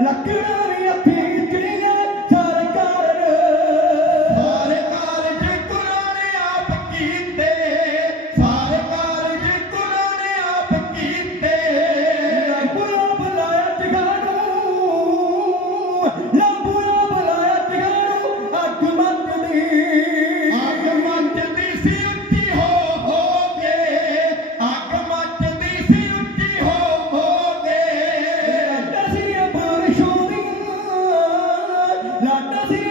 La cara രണ്ടു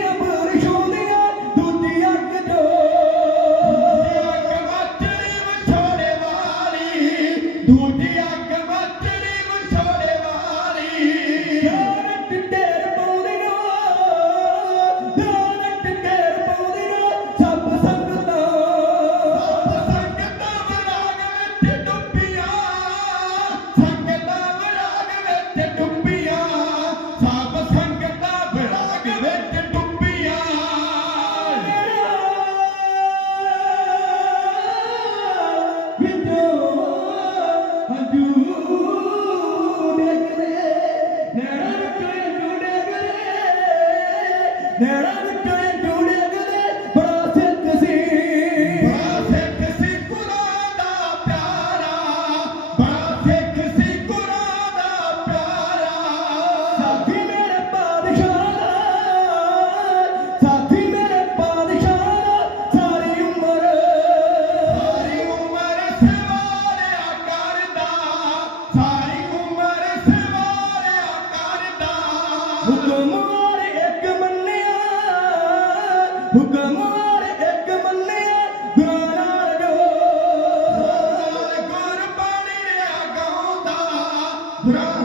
ਹੁਕਮ ਵਾਰ ਇੱਕ ਮੰਨਿਆ ਹੁਕਮ ਵਾਰ ਇੱਕ ਮੰਨਿਆ ਗੁਰਨਾਨੋ ਗੁਰਬਾਣੀ ਰਿਆ ਗਾਉਂਦਾ ਗੁਰਾਂ